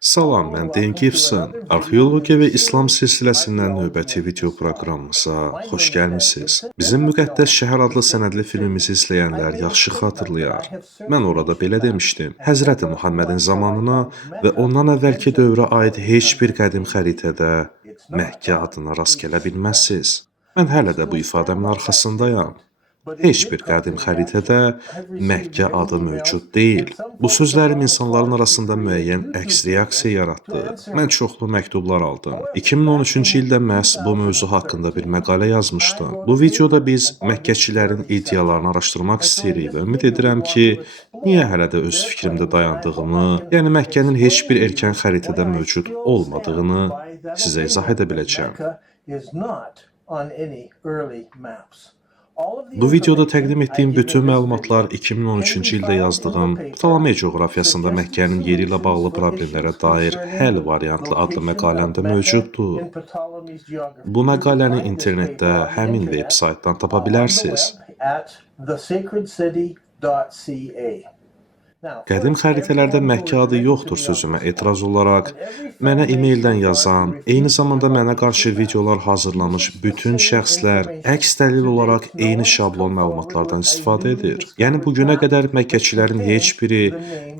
Salam, mən Dean Gibson. Arxeologiya və İslam silsiləsindən növbəti video proqramımıza xoş gəlmisiniz. Bizim Müqəddəs Şəhər adlı sənədli filmimizi izləyənlər yaxşı xatırlayar. Mən orada belə demişdim. Həzrəti Muhammedin zamanına və ondan əvvəlki dövrə aid heç bir qədim xəritədə Məkkə adına rast gələ bilməzsiniz. Mən hələ də bu ifadəmin arxasındayam. Heç bir qədim xəritədə Məkkə adı mövcud deyil. Bu sözlərim insanların arasında müəyyən əks reaksiya yaratdı. Mən çoxlu məktublar aldım. 2013-cü ildə məhz bu mövzu haqqında bir məqalə yazmışdım. Bu videoda biz Məkkəçilərin iddialarını araşdırmaq istəyirik və ümid edirəm ki, niyə hələ də öz fikrimdə dayandığımı, yəni Məkkənin heç bir erkən xəritədə mövcud olmadığını sizə izah edə biləcəm. Bu videoda təqdim etdiyim bütün məlumatlar 2013-cü ildə yazdığım Ptolemey coğrafiyasında Məkkənin yeri ilə bağlı problemlərə dair həll variantlı adlı məqaləmdə mövcuddur. Bu məqaləni internetdə həmin veb-saytdan tapa bilərsiniz. Qədim xəritələrdə Məkkə adı yoxdur sözümə etiraz olaraq mənə e-maildən yazan, eyni zamanda mənə qarşı videolar hazırlamış bütün şəxslər əks dəlil olaraq eyni şablon məlumatlardan istifadə edir. Yəni bugünə qədər Məkkəçilərin heç biri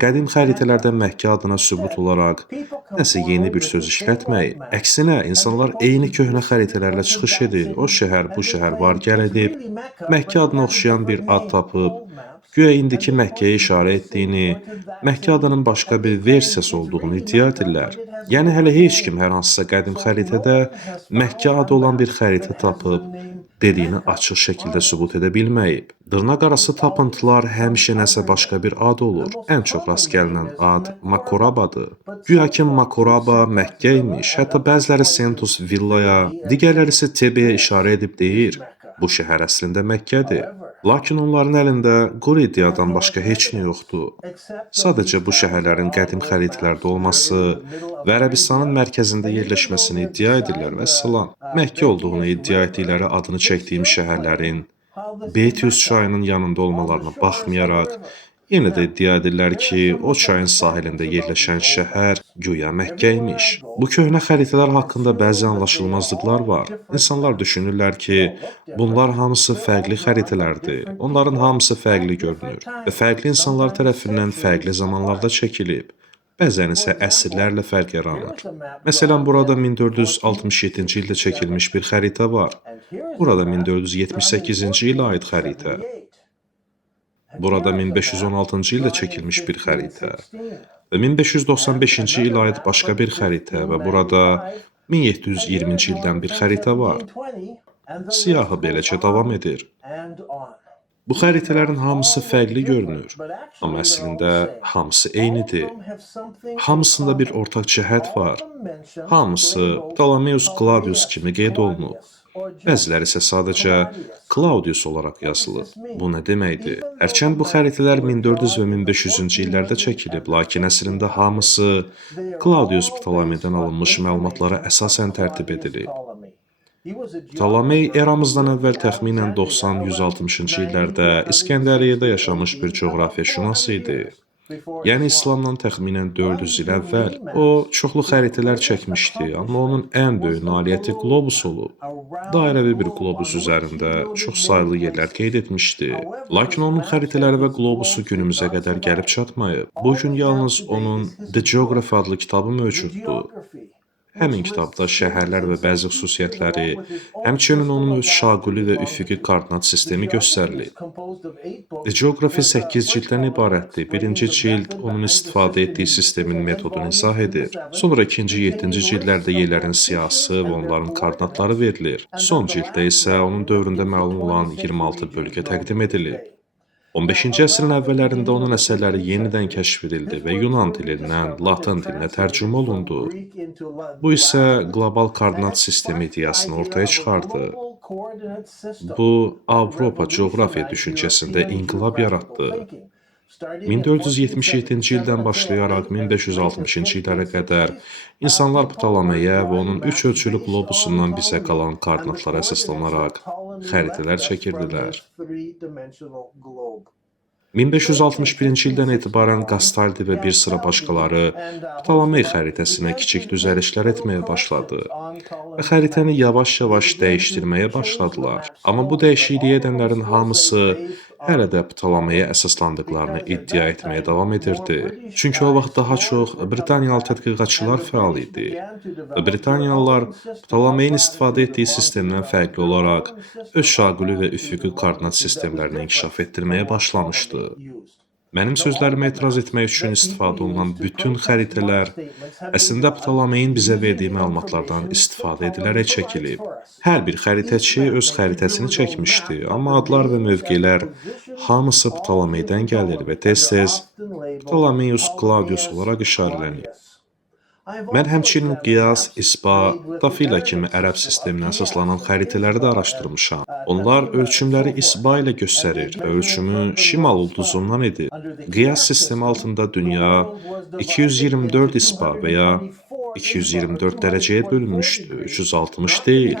qədim xəritələrdə Məkkə adına sübut olaraq nəsə yeni bir söz işlətməyib. Əksinə, insanlar eyni köhnə xəritələrlə çıxış edir. O şəhər, bu şəhər var gəl edib, Məkkə adına oxşayan bir ad tapıb, güya indiki Məkkəyə işarə etdiyini, Məkkə adının başqa bir versiyası olduğunu iddia edirlər. Yəni hələ heç kim hər hansısa qədim xəritədə Məkkə adı olan bir xəritə tapıb, dediyini açıq şəkildə sübut edə bilməyib. Dırnaqarası tapıntılar həmişə nəsə başqa bir ad olur. Ən çox rast gəlinən ad Makorabadır. Güya ki Makoraba Məkkə imiş, hətta bəziləri Sentus Villaya, digərləri isə Tebeyə işarə edib deyir, bu şəhər əslində Məkkədir. Lakin onların əlində quru iddiadan başqa heç nə yoxdur. Sadəcə bu şəhərlərin qədim xəritələrdə olması və Ərəbistanın mərkəzində yerləşməsini iddia edirlər və salam. Məkkə olduğunu iddia etdikləri adını çəkdiyim şəhərlərin Betius çayının yanında olmalarına baxmayaraq, yenə də iddia edirlər ki, o çayın sahilində yerləşən şəhər güya Məkkə imiş. Bu köhnə xəritələr haqqında bəzi anlaşılmazlıqlar var. İnsanlar düşünürlər ki, bunlar hamısı fərqli xəritələrdir. Onların hamısı fərqli görünür və fərqli insanlar tərəfindən fərqli zamanlarda çəkilib. Bəzən isə əsrlərlə fərq yaranır. Məsələn, burada 1467-ci ildə çəkilmiş bir xəritə var. Burada 1478-ci ilə aid xəritə. Burada 1516-cı ildə çəkilmiş bir xəritə və 1595-ci ilə aid başqa bir xəritə və burada 1720-ci ildən bir xəritə var. Siyahı beləcə davam edir. Bu xəritələrin hamısı fərqli görünür, amma əslində hamısı eynidir. Hamısında bir ortaq cəhət var. Hamısı Ptolemeus Claudius kimi qeyd olunub. Bəziləri isə sadəcə Claudius olaraq yazılıb. Bu nə deməkdir? Hərçənd bu xəritələr 1400 və 1500-cü illərdə çəkilib, lakin əslində hamısı Claudius Ptolemeydən alınmış məlumatlara əsasən tərtib edilib. Ptolemey eramızdan əvvəl təxminən 90-160-cı illərdə İskəndəriyyədə yaşamış bir coğrafiyaşünas idi. Yəni İslamdan təxminən 400 il əvvəl. O, çoxlu xəritələr çəkmişdi, amma onun ən böyük nailiyyəti qlobus olub. Dairəvi bir qlobus üzərində çox saylı yerlər qeyd etmişdi. Lakin onun xəritələri və qlobusu günümüzə qədər gəlib çatmayıb. Bugün yalnız onun The Geography adlı kitabı mövcuddur. Həmin kitabda şəhərlər və bəzi xüsusiyyətləri, həmçinin onun öz şaquli və üfüqi koordinat sistemi göstərilir. The Geography 8 cilddən ibarətdir. Birinci cild onun istifadə etdiyi sistemin metodunu izah edir. Sonra ikinci, 7-ci cildlərdə yerlərin siyahısı və onların koordinatları verilir. Son cilddə isə onun dövründə məlum olan 26 bölgə təqdim edilir. 15-ci əsrin əvvəllərində onun əsərləri yenidən kəşf edildi və Yunan dilindən Latın dilinə tərcümə olundu. Bu isə qlobal koordinat sistemi ideyasını ortaya çıxardı. Bu, Avropa coğrafiya düşüncəsində inqilab yaratdı. 1477-ci ildən başlayaraq 1560-cı illərə qədər insanlar Ptolemeyə və onun 3 ölçülü qlobusundan bizə qalan koordinatlara əsaslanaraq xəritələr çəkirdilər. 1561-ci ildən etibarən Qastaldi və bir sıra başqaları Ptolemey xəritəsinə kiçik düzəlişlər etməyə başladı və xəritəni yavaş-yavaş dəyişdirməyə başladılar. Amma bu dəyişikliyi edənlərin hamısı hələ də Ptolemeyə əsaslandıqlarını iddia etməyə davam edirdi. Çünki o vaxt daha çox Britaniyalı tədqiqatçılar fəal idi və Britaniyalılar Ptolemeyin istifadə etdiyi sistemdən fərqli olaraq öz şaquli və üfüqi koordinat sistemlərini inkişaf etdirməyə başlamışdı. Mənim sözlərimə etiraz etmək üçün istifadə olunan bütün xəritələr əslində Ptolemeyin bizə verdiyi məlumatlardan istifadə edilərək çəkilib. Hər bir xəritəçi öz xəritəsini çəkmişdi, amma adlar və mövqelər hamısı Ptolemeydən gəlir və tez-tez Ptolemaios Claudius olaraq işarələnir. Mən həmçinin qiyas, isba, tafila kimi ərəb sisteminə əsaslanan xəritələri də araşdırmışam. Onlar ölçümləri isba ilə göstərir və ölçümü şimal ulduzundan edir. Qiyas sistemi altında dünya 224 isba və ya 224 dərəcəyə bölünmüşdü, 360 deyil.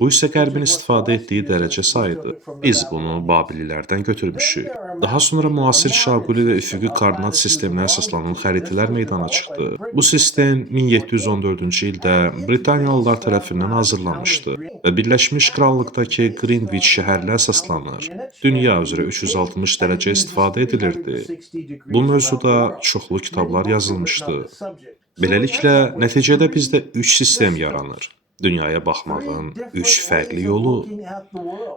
Bu isə Qərbin istifadə etdiyi dərəcə sayıdır. Biz bunu Babililərdən götürmüşük. Daha sonra müasir şaquli və üfüqi koordinat sisteminə əsaslanan xəritələr meydana çıxdı. Bu sistem 1714-cü ildə Britaniyalılar tərəfindən hazırlanmışdı və Birləşmiş Krallıqdakı Greenwich şəhərinə əsaslanır. Dünya üzrə 360 dərəcə istifadə edilirdi. Bu mövzuda çoxlu kitablar yazılmışdı. Beləliklə, nəticədə bizdə 3 sistem yaranır. Dünyaya baxmağın 3 fərqli yolu.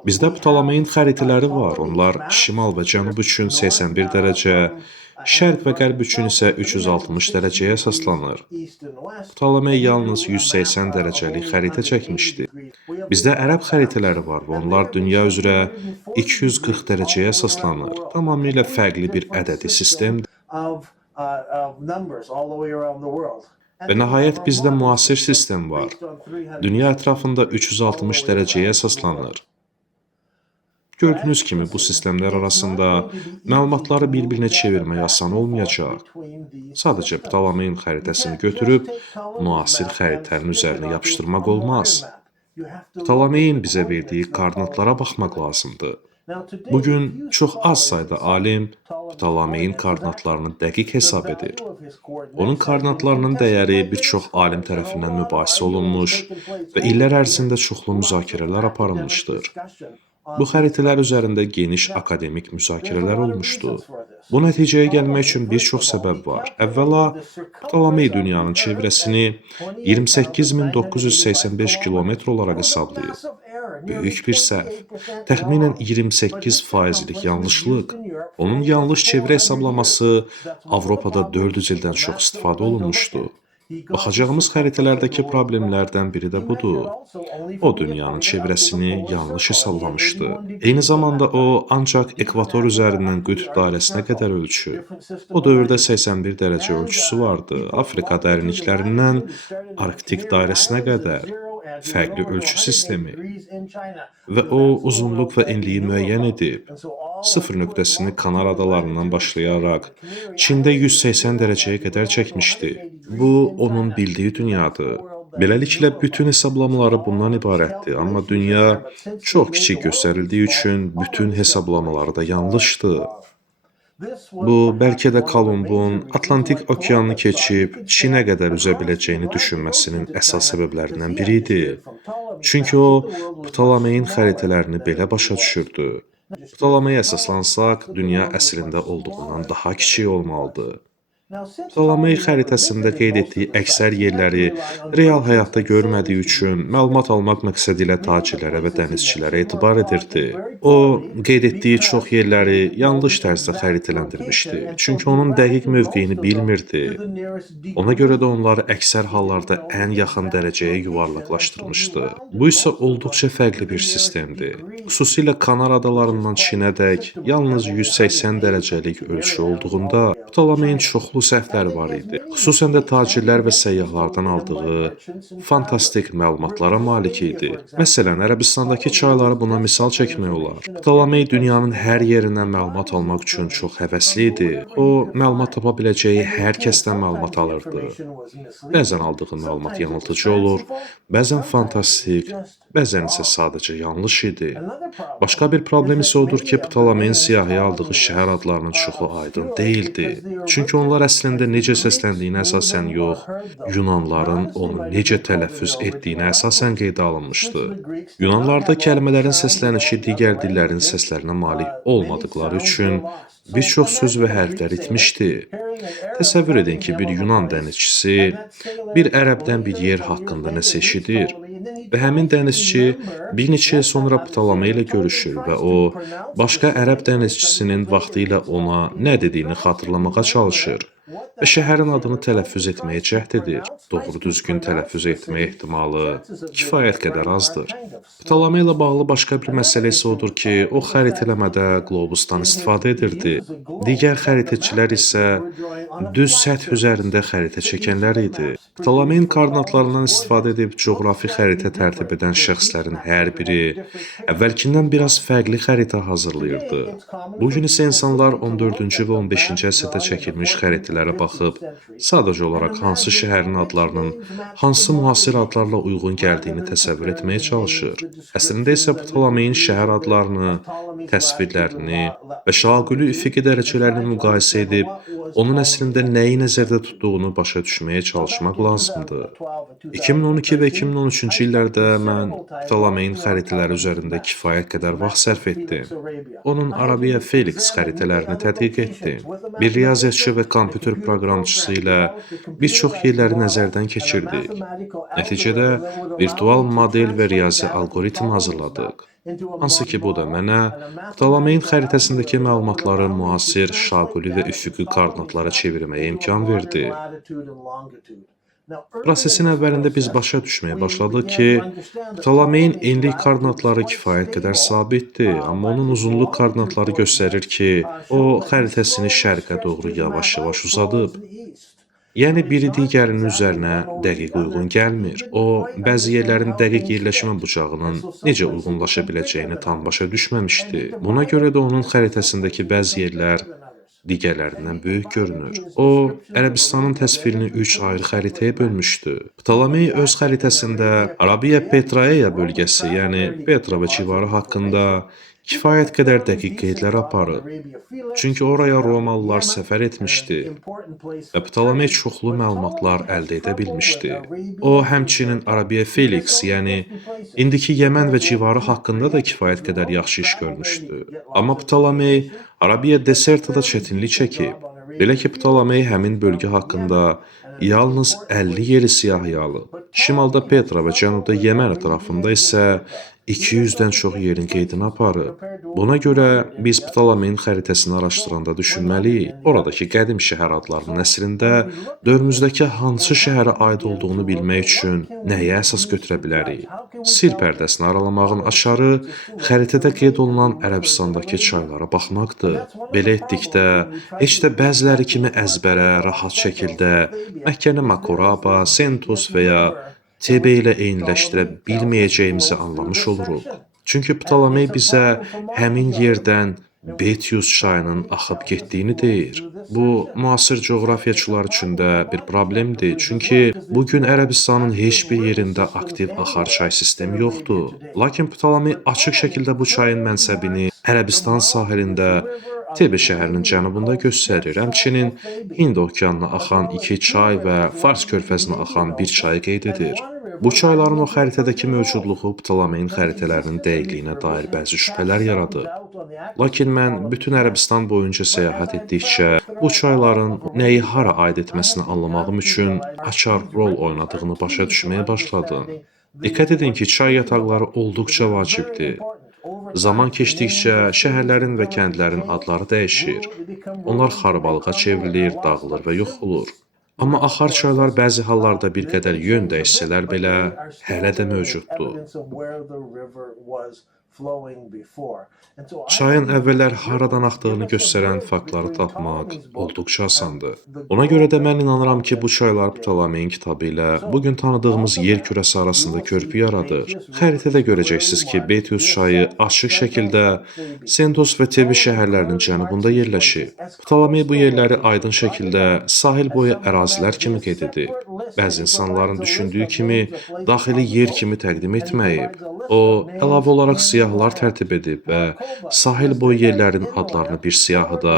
Bizdə Ptolemeyin xəritələri var. Onlar şimal və cənub üçün 81 dərəcə, şərq və qərb üçün isə 360 dərəcəyə əsaslanır. Ptolemey yalnız 180 dərəcəlik xəritə çəkmişdi. Bizdə ərəb xəritələri var və onlar dünya üzrə 240 dərəcəyə əsaslanır. Tamamilə fərqli bir ədədi sistemdir. Və nəhayət bizdə müasir sistem var. Dünya ətrafında 360 dərəcəyə əsaslanır. Gördüyünüz kimi bu sistemlər arasında məlumatları bir-birinə çevirmək asan olmayacaq. Sadəcə Ptolemeyin xəritəsini götürüb müasir xəritənin üzərinə yapışdırmaq olmaz. Ptolemeyin bizə verdiyi koordinatlara baxmaq lazımdır. Bugün çox az sayda alim Ptolemeyin koordinatlarını dəqiq hesab edir. Onun koordinatlarının dəyəri bir çox alim tərəfindən mübahisə olunmuş və illər ərzində çoxlu müzakirələr aparılmışdır. Bu xəritələr üzərində geniş akademik müzakirələr olmuşdu. Bu nəticəyə gəlmək üçün bir çox səbəb var. Əvvəla, Ptolemey dünyanın çevrəsini 28985 kilometr olaraq hesablayıb. Böyük bir səhv. Təxminən 28%lik yanlışlıq. Onun yanlış çevrə hesablaması Avropada 400 ildən çox istifadə olunmuşdu. Baxacağımız xəritələrdəki problemlərdən biri də budur. O, dünyanın çevrəsini yanlış hesablamışdı. Eyni zamanda o, ancaq ekvator üzərindən qütb dairəsinə qədər ölçü. O dövrdə 81 dərəcə ölçüsü vardı. Afrika dərinliklərindən Arktik dairəsinə qədər fərqli ölçü sistemi və o, uzunluq və enliyi müəyyən edib. Sıfır nöqtəsini Kanar adalarından başlayaraq Çində 180 dərəcəyə qədər çəkmişdi. Bu, onun bildiyi dünyadır. Beləliklə, bütün hesablamaları bundan ibarətdir, amma dünya çox kiçik göstərildiyi üçün bütün hesablamaları da yanlışdır. Bu, bəlkə də Kolumbun Atlantik okeanını keçib Çinə qədər üzə biləcəyini düşünməsinin əsas səbəblərindən biri idi. Çünki o, Ptolemeyin xəritələrini belə başa düşürdü. Ptolemeyə əsaslansaq, dünya əslində olduğundan daha kiçik olmalıdır. Ptolemey xəritəsində qeyd etdiyi əksər yerləri real həyatda görmədiyi üçün məlumat almaq məqsədi ilə tacirlərə və dənizçilərə etibar edirdi. O, qeyd etdiyi çox yerləri yanlış tərzdə xəritələndirmişdi, çünki onun dəqiq mövqeyini bilmirdi. Ona görə də onları əksər hallarda ən yaxın dərəcəyə yuvarlaqlaşdırmışdı. Bu isə olduqca fərqli bir sistemdir. Xüsusilə Kanar adalarından Çinədək yalnız 180 dərəcəlik ölçü olduğunda Ptolemeyin çoxlu çoxlu səhvlər var idi. Xüsusən də tacirlər və səyyahlardan aldığı fantastik məlumatlara malik idi. Məsələn, Ərəbistandakı çayları buna misal çəkmək olar. Ptolemey dünyanın hər yerindən məlumat almaq üçün çox həvəsli idi. O, məlumat tapa biləcəyi hər kəsdən məlumat alırdı. Bəzən aldığı məlumat yanıltıcı olur, bəzən fantastik, bəzən isə sadəcə yanlış idi. Başqa bir problem isə odur ki, Ptolemeyin siyahıya aldığı şəhər adlarının çoxu aydın deyildi. Çünki onlar əslində necə səsləndiyinə əsasən yox, Yunanların onu necə tələffüz etdiyinə əsasən qeydə alınmışdı. Yunanlarda kəlmələrin səslənişi digər dillərin səslərinə malik olmadıqları üçün bir çox söz və hərflər itmişdi. Təsəvvür edin ki, bir Yunan dənizçisi bir ərəbdən bir yer haqqında nəsə eşidir və həmin dənizçi bir neçə il sonra Ptolemey ilə görüşür və o, başqa ərəb dənizçisinin vaxtilə ona nə dediyini xatırlamağa çalışır və şəhərin adını tələffüz etməyə cəhd edir. Doğru düzgün tələffüz etmə ehtimalı kifayət qədər azdır. Ptolemey ilə bağlı başqa bir məsələ isə odur ki, o xəritələmədə qlobusdan istifadə edirdi. Digər xəritəçilər isə düz səth üzərində xəritə çəkənlər idi. Ptolemeyin koordinatlarından istifadə edib coğrafi xəritə tərtib edən şəxslərin hər biri əvvəlkindən biraz fərqli xəritə hazırlayırdı. Bu gün isə insanlar 14-cü və 15-ci əsrdə çəkilmiş xəritələrə baxıb, sadəcə olaraq hansı şəhərin adlarının hansı müasir adlarla uyğun gəldiyini təsəvvür etməyə çalışır. Əslində isə Ptolemeyin şəhər adlarını, təsvirlərini və şaquli üfüqi dərəcələrini müqayisə edib, onun əslində nəyi nəzərdə tutduğunu başa düşməyə çalışmaq lazımdır. 2012 və 2013-cü illərdə mən Ptolemeyin xəritələri üzərində kifayət qədər vaxt sərf etdim. Onun Arabiya Felix xəritələrini tədqiq etdim. Bir riyaziyyatçı və kompüter proqramçısı ilə bir çox yerləri nəzərdən keçirdik. Nəticədə virtual model və riyazi algoritm hazırladıq. Hansı ki, bu da mənə Ptolemeyin xəritəsindəki məlumatları müasir şaquli və üfüqi koordinatlara çevirməyə imkan verdi. Prosesin əvvəlində biz başa düşməyə başladıq ki, Ptolemeyin enlik koordinatları kifayət qədər sabitdir, amma onun uzunluq koordinatları göstərir ki, o xəritəsini şərqə doğru yavaş-yavaş uzadıb. Yəni, biri digərinin üzərinə dəqiq uyğun gəlmir. O, bəzi yerlərin dəqiq yerləşmə bucağının necə uyğunlaşa biləcəyini tam başa düşməmişdi. Buna görə də onun xəritəsindəki bəzi yerlər digərlərindən böyük görünür. O, Ərəbistanın təsvirini 3 ayrı xəritəyə bölmüşdü. Ptolemey öz xəritəsində Arabiya Petraea bölgəsi, yəni Petra və civarı haqqında kifayət qədər dəqiq qeydlər aparıb. Çünki oraya Romalılar səfər etmişdi və Ptolemey çoxlu məlumatlar əldə edə bilmişdi. O, həmçinin Arabiya Felix, yəni indiki Yəmən və civarı haqqında da kifayət qədər yaxşı iş görmüşdü. Amma Ptolemey Arabiya Desertada çətinlik çəkib. Belə ki, Ptolemey həmin bölgə haqqında yalnız 50 yeri siyahıya alıb. Şimalda Petra və cənubda Yəmən ətrafında isə 200-dən çox yerin qeydini aparıb. Buna görə biz Ptolemeyin xəritəsini araşdıranda düşünməliyik. Oradakı qədim şəhər adlarının əslində dövrümüzdəki hansı şəhərə aid olduğunu bilmək üçün nəyə əsas götürə bilərik? Sir pərdəsini aralamağın açarı xəritədə qeyd olunan Ərəbistandakı çaylara baxmaqdır. Belə etdikdə, heç də bəziləri kimi əzbərə, rahat şəkildə Məkkəni Makoraba, Sentos və ya Tebe ilə eyniləşdirə bilməyəcəyimizi anlamış oluruq. Çünki Ptolemey bizə həmin yerdən Betius çayının axıb getdiyini deyir. Bu, müasir coğrafiyaçılar üçün də bir problemdir. Çünki bugün Ərəbistanın heç bir yerində aktiv axar çay sistemi yoxdur. Lakin Ptolemey açıq şəkildə bu çayın mənsəbini Ərəbistan sahilində Tebe şəhərinin cənubunda göstərir. Həmçinin Hind okeanına axan 2 çay və Fars körfəzinə axan bir çayı qeyd edir. Bu çayların o xəritədəki mövcudluğu Ptolemeyin xəritələrinin dəqiqliyinə dair bəzi şübhələr yaradır. Lakin mən bütün Ərəbistan boyunca səyahət etdikcə bu çayların nəyi hara aid etməsini anlamağım üçün açar rol oynadığını başa düşməyə başladım. Diqqət edin ki, çay yataqları olduqca vacibdir. Zaman keçdikcə şəhərlərin və kəndlərin adları dəyişir. Onlar xarabalığa çevrilir, dağılır və yox olur. Amma axar çaylar bəzi hallarda bir qədər yön dəyişsələr belə hələ də mövcuddur. Çayın əvvəllər haradan axdığını göstərən faktları tapmaq olduqca asandır. Ona görə də mən inanıram ki, bu çaylar Ptolemeyin kitabı ilə bugün tanıdığımız yer kürəsi arasında körpü yaradır. Xəritədə görəcəksiniz ki, Betius çayı açıq şəkildə Sentos və Tebi şəhərlərinin cənubunda yerləşir. Ptolemey bu yerləri aydın şəkildə sahil boyu ərazilər kimi qeyd edib. Bəzi insanların düşündüyü kimi daxili yer kimi təqdim etməyib. O, əlavə olaraq siyahılar tərtib edib və sahil boyu yerlərin adlarını bir siyahıda,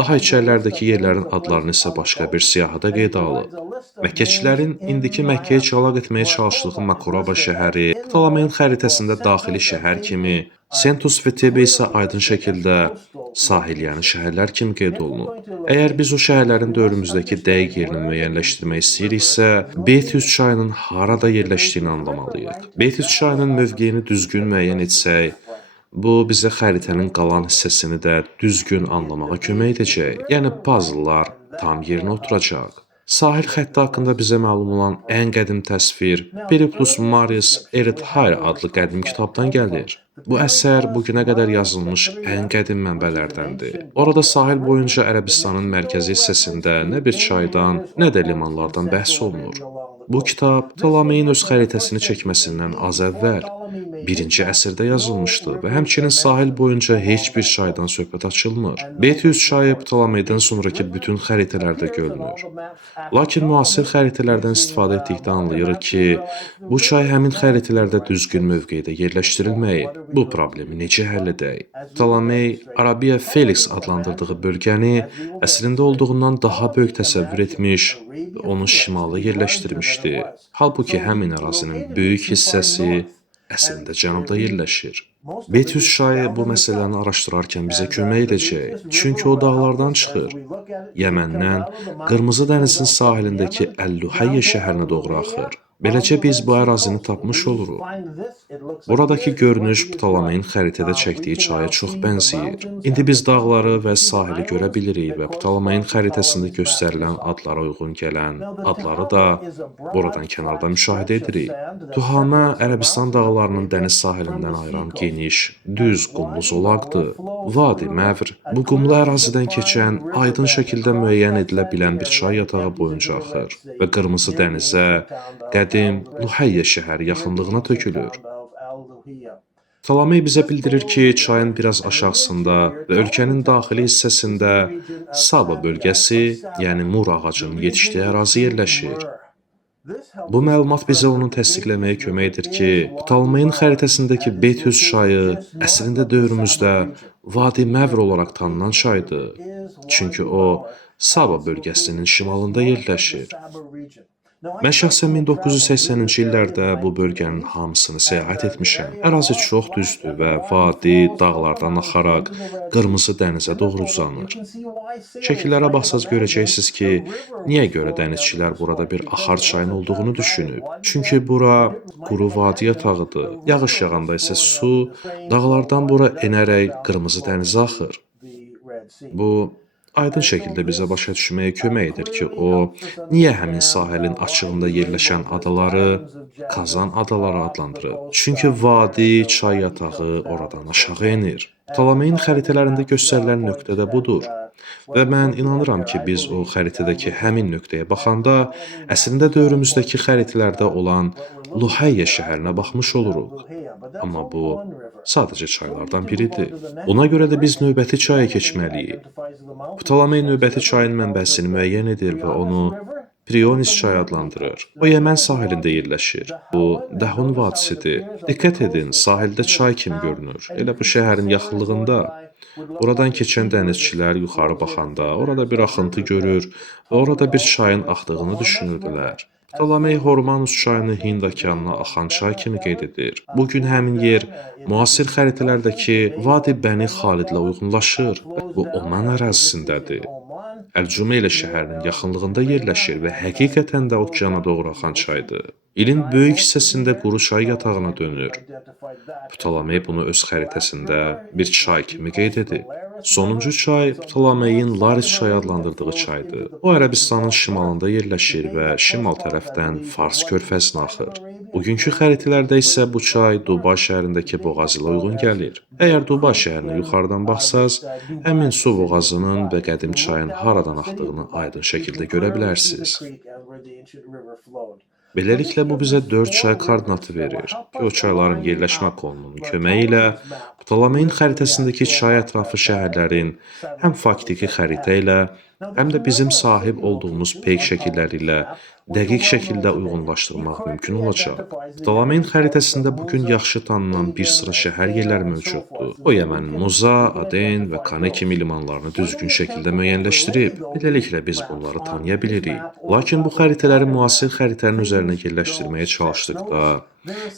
daha içərilərdəki yerlərin adlarını isə başqa bir siyahıda qeydə alıb. Məkkəçilərin indiki Məkkəyə çalaq etməyə çalışdığı Makoraba şəhəri Ptolemeyin xəritəsində daxili şəhər kimi, Sentus və Tebe isə aydın şəkildə sahil, yəni şəhərlər kimi qeyd olunub. Əgər biz o şəhərlərin dövrümüzdəki dəqiq yerini müəyyənləşdirmək istəyiriksə, Betius çayının harada yerləşdiyini anlamalıyıq. Betius çayının mövqeyini düzgün müəyyən etsək, bu bizə xəritənin qalan hissəsini də düzgün anlamağa kömək edəcək. Yəni puzzle'lar tam yerinə oturacaq. Sahil xətti haqqında bizə məlum olan ən qədim təsvir Periplus Marius Erythrae adlı qədim kitabdan gəlir. Bu əsər bugünə qədər yazılmış ən qədim mənbələrdəndir. Orada sahil boyunca Ərəbistanın mərkəzi hissəsində nə bir çaydan, nə də limanlardan bəhs olunur. Bu kitab Ptolemeyin öz xəritəsini çəkməsindən az əvvəl 1-ci əsrdə yazılmışdı və həmçinin sahil boyunca heç bir çaydan söhbət açılmır. Betius çayı Ptolemeydən sonraki bütün xəritələrdə görünür. Lakin müasir xəritələrdən istifadə etdikdə anlayırıq ki, bu çay həmin xəritələrdə düzgün mövqedə yerləşdirilməyib. Bu problemi necə həll edək? Ptolemey Arabiya Felix adlandırdığı bölgəni əslində olduğundan daha böyük təsəvvür etmiş və onu şimala yerləşdirmişdi. Halbuki həmin ərazinin böyük hissəsi əslində cənubda yerləşir. Betius çayı bu məsələni araşdırarkən bizə kömək edəcək, çünki o dağlardan çıxır. Yəməndən Qırmızı dənizin sahilindəki Əl-Luhayyə şəhərinə doğru axır. Beləcə biz bu ərazini tapmış oluruq. Buradakı görünüş Ptolemeyin xəritədə çəkdiyi çaya çox bənzəyir. İndi biz dağları və sahili görə bilirik və Ptolemeyin xəritəsində göstərilən adlara uyğun gələn adları da buradan kənarda müşahidə edirik. Tuhamə Ərəbistan dağlarının dəniz sahilindən ayıran geniş, düz qumlu zolaqdır. Vadi Məvr bu qumlu ərazidən keçən, aydın şəkildə müəyyən edilə bilən bir çay yatağı boyunca axır və Qırmızı dənizə, qədim Luhayyə şəhəri yaxınlığına tökülür. Ptolemey bizə bildirir ki, çayın biraz aşağısında və ölkənin daxili hissəsində Saba bölgəsi, yəni mur ağacının yetişdiyi ərazi yerləşir. Bu məlumat bizə onu təsdiqləməyə kömək edir ki, Ptolemeyin xəritəsindəki Betius çayı əslində dövrümüzdə Vadi Məvr olaraq tanınan çaydır. Çünki o, Saba bölgəsinin şimalında yerləşir. Mən şəxsən 1980-ci illərdə bu bölgənin hamısını səyahət etmişəm. Ərazi çox düzdür və vadi dağlardan axaraq Qırmızı dənizə doğru uzanır. Şəkillərə baxsaz görəcəksiniz ki, niyə görə dənizçilər burada bir axar çayın olduğunu düşünüb. Çünki bura quru vadi yatağıdır. Yağış yağanda isə su dağlardan bura enərək Qırmızı dənizə axır. Bu aydın şəkildə bizə başa düşməyə kömək edir ki, o, niyə həmin sahilin açığında yerləşən adaları Kazan adaları adlandırıb? Çünki vadi, çay yatağı oradan aşağı enir. Ptolemeyin xəritələrində göstərilən nöqtə də budur. Və mən inanıram ki, biz o xəritədəki həmin nöqtəyə baxanda əslində dövrümüzdəki xəritələrdə olan Luhayyə şəhərinə baxmış oluruq. Amma bu sadəcə çaylardan biridir. Ona görə də biz növbəti çaya keçməliyik. Ptolemey növbəti çayın mənbəsini müəyyən edir və onu Prionis çayı adlandırır. O Yəmən sahilində yerləşir. Bu Dəhun vadisidir. Diqqət edin, sahildə çay kimi görünür. Elə bu şəhərin yaxınlığında. Oradan keçən dənizçilər yuxarı baxanda orada bir axıntı görür və orada bir çayın axdığını düşünürdülər. Ptolemey Hormanus çayını Hind okeanına axan çay kimi qeyd edir. Bugün həmin yer müasir xəritələrdəki Vadi Bəni Xalidlə uyğunlaşır və bu Oman ərazisindədir. Əl-Cümeylə şəhərinin yaxınlığında yerləşir və həqiqətən də okeana doğru axan çaydır. İlin böyük hissəsində quru çay yatağına dönür. Ptolemey bunu öz xəritəsində bir çay kimi qeyd edib. Sonuncu çay Ptolemeyin Laris çayı adlandırdığı çaydır. O Ərəbistanın şimalında yerləşir və şimal tərəfdən Fars körfəzinə axır. Bugünkü xəritələrdə isə bu çay Dubay şəhərindəki boğazı ilə uyğun gəlir. Əgər Dubay şəhərinə yuxarıdan baxsaz, həmin su boğazının və qədim çayın haradan axdığını aydın şəkildə görə bilərsiniz. Beləliklə, bu bizə 4 çay koordinatı verir ki, o çayların yerləşmə konumunun köməyi ilə Ptolemeyin xəritəsindəki çay ətrafı şəhərlərin həm faktiki xəritə ilə, həm də bizim sahib olduğumuz peyk şəkilləri ilə dəqiq şəkildə uyğunlaşdırmaq mümkün olacaq. Ptolemeyin xəritəsində bugün yaxşı tanınan bir sıra şəhər yerləri mövcuddur. O Yəmənin Muza, Aden və Kane kimi limanlarını düzgün şəkildə müəyyənləşdirib. Beləliklə biz bunları tanıya bilirik. Lakin bu xəritələri müasir xəritənin üzərinə yerləşdirməyə çalışdıqda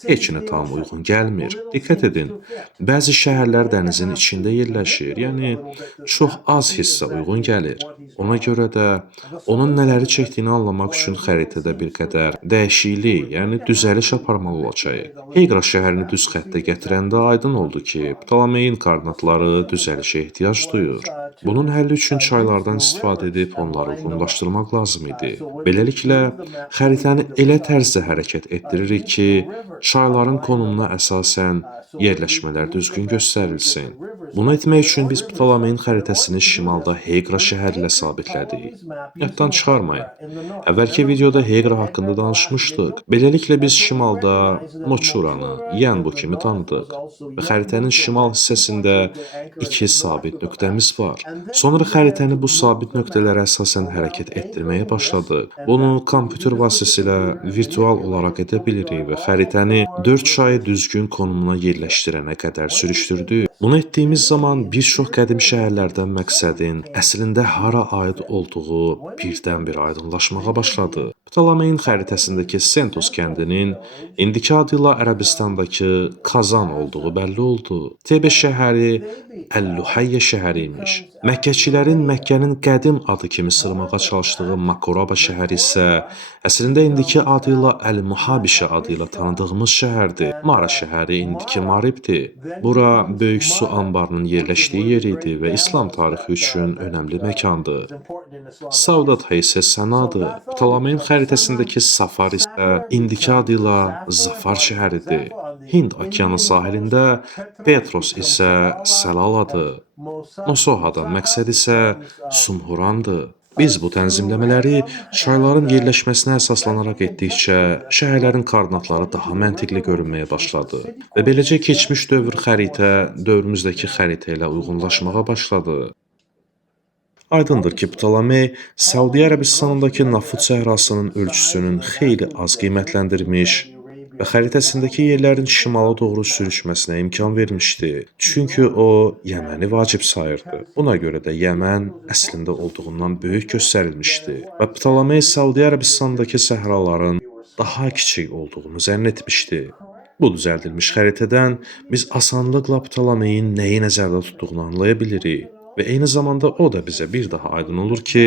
heç nə tam uyğun gəlmir. Diqqət edin, bəzi şəhərlər dənizin içində yerləşir, yəni çox az hissə uyğun gəlir. Ona görə də onun nələri çəkdiyini anlamaq üçün xəritədə bir qədər dəyişiklik, yəni düzəliş aparmalı olacağıq. Heqra şəhərini düz xəttə gətirəndə aydın oldu ki, Ptolemeyin koordinatları düzəlişə ehtiyac duyur. Bunun həlli üçün çaylardan istifadə edib onları uyğunlaşdırmaq lazım idi. Beləliklə, xəritəni elə tərzdə hərəkət etdiririk ki, çayların konumuna əsasən yerləşmələr düzgün göstərilsin. Bunu etmək üçün biz Ptolemeyin xəritəsini şimalda Heqra şəhəri ilə sabitlədik. Yaddan çıxarmayın. Əvvəlki videoda Heqra haqqında danışmışdıq. Beləliklə biz şimalda Moçuranı, Yanbu kimi tanıdıq və xəritənin şimal hissəsində 2 sabit nöqtəmiz var. Sonra xəritəni bu sabit nöqtələrə əsasən hərəkət etdirməyə başladıq. Bunu kompüter vasitəsilə virtual olaraq edə bilirik və xəritəni 4 çayı düzgün konumuna yerləşdirənə qədər sürüşdürdük. Bunu etdiyimiz zaman bir çox qədim şəhərlərdən məqsədin əslində hara aid olduğu birdən-bir aydınlaşmağa başladı. Ptolemeyin xəritəsindəki Sentos kəndinin indiki adı ilə Ərəbistandakı Kazan olduğu bəlli oldu. Tebe şəhəri Əl-Luhayyə şəhəri imiş. Məkkəçilərin Məkkənin qədim adı kimi sırmağa çalışdığı Makoraba şəhəri isə əslində indiki adı ilə Əl-Muhabişə adı ilə tanıdığımız şəhərdir. Mara şəhəri indiki Maribdir. Bura böyük su anbarının yerləşdiyi yer idi və İslam tarixi üçün önəmli məkandır. Saudat isə Sənadır. Ptolemeyin xəritəsindəki Safar isə indiki adı ilə Zafar şəhəridir. Hind okeanı sahilində Petros isə Səlaladır. Mosohadan məqsəd isə Sumhurandır. Biz bu tənzimləmələri çayların yerləşməsinə əsaslanaraq etdikcə şəhərlərin koordinatları daha məntiqli görünməyə başladı və beləcə keçmiş dövr xəritə dövrümüzdəki xəritə ilə uyğunlaşmağa başladı. Aydındır ki, Ptoleme Səudiyyə Ərəbistanındakı Nafut səhrasının ölçüsünün xeyli az qiymətləndirmiş və xəritəsindəki yerlərin şimala doğru sürüşməsinə imkan vermişdi. Çünki o, Yəməni vacib sayırdı. Buna görə də Yəmən əslində olduğundan böyük göstərilmişdi və Ptoleme Səudiyyə Ərəbistanındakı səhraların daha kiçik olduğunu zənn etmişdi. Bu düzəldilmiş xəritədən biz asanlıqla Ptolemeyin nəyi nəzərdə tutduğunu anlaya bilirik. Və eyni zamanda o da bizə bir daha aydın olur ki,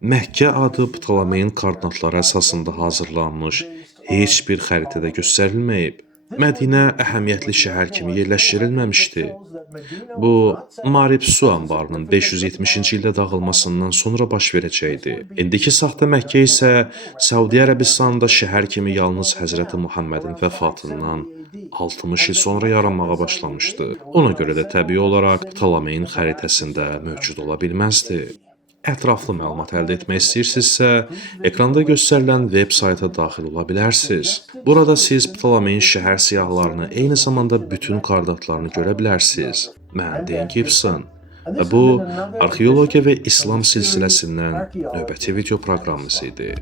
Məkkə adı Ptolemeyin koordinatları əsasında hazırlanmış heç bir xəritədə göstərilməyib. Mədinə əhəmiyyətli şəhər kimi yerləşdirilməmişdi. Bu, Marib su anbarının 570-ci ildə dağılmasından sonra baş verəcəkdi. İndiki saxta Məkkə isə Səudiyyə Ərəbistanında şəhər kimi yalnız Həzrəti Muhammedin vəfatından 60 il sonra yaranmağa başlamışdı. Ona görə də təbii olaraq Ptolemeyin xəritəsində mövcud ola bilməzdi. Ətraflı məlumat əldə etmək istəyirsinizsə, ekranda göstərilən veb sayta daxil ola bilərsiniz. Burada siz Ptolemeyin şəhər siyahılarını, eyni zamanda bütün koordinatlarını görə bilərsiniz. Mən Dan Gibson və bu, arxeologiya və İslam silsiləsindən növbəti video proqramımız idi.